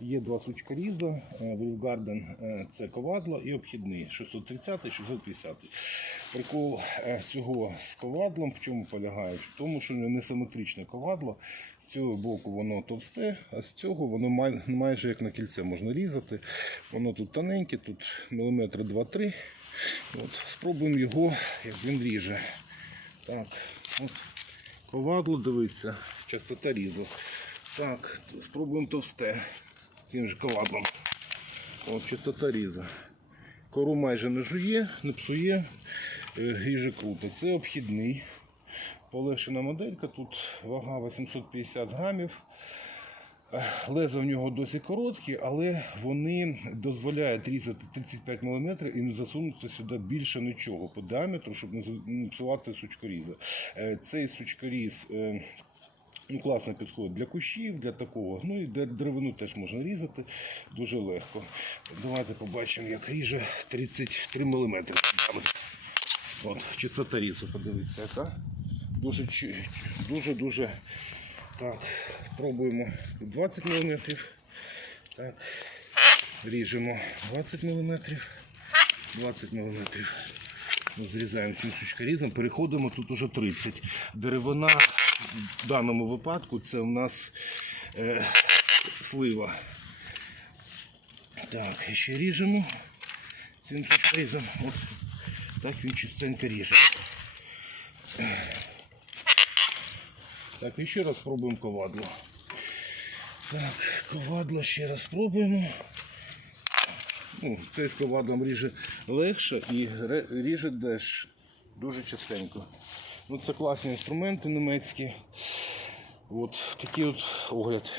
Є два сучкаріза, Вільфгарден це ковадло і обхідний 630 650 Прикол е, цього з ковадлом в чому полягає? В тому, що несиметричне ковадло. З цього боку воно товсте, а з цього воно май- майже як на кільце можна різати. Воно тут тоненьке, тут міліметр 2-3. Спробуємо його, як він ріже. Так, от, ковадло, дивиться, частота різу. Так, спробуємо товсте цим же ковадлом. От, частота різа. Кору майже не жує, не псує, е, ріже круто. Це обхідний. Полегшена моделька, тут вага 850 грамів. Е, Леза в нього досить короткі, але вони дозволяють різати 35 мм і не засунути сюди більше нічого по діаметру, щоб не псувати сучкоріза. Е, Цей сучкоріз е, ну, класно підходить для кущів, для такого. Ну і дер- деревину теж можна різати дуже легко. Давайте побачимо, як ріже 33 мм. От, частота різу, подивіться, яка. Дуже, дуже, дуже. Так, пробуємо 20 мм. Так, ріжемо 20 мм. 20 мм. Зрізаємо цим сучкорізом, переходимо тут уже 30. Деревина в даному випадку це у нас е, слива. Так, ще ріжемо цим сучкорізом. От так він частенько ріже. Так, і ще раз пробуємо ковадло. Так, ковадло ще раз пробуємо. Цей ковадлом ріже легше і ріже деш дуже частенько. Ну, це класні інструменти німецькі. От такий от огляд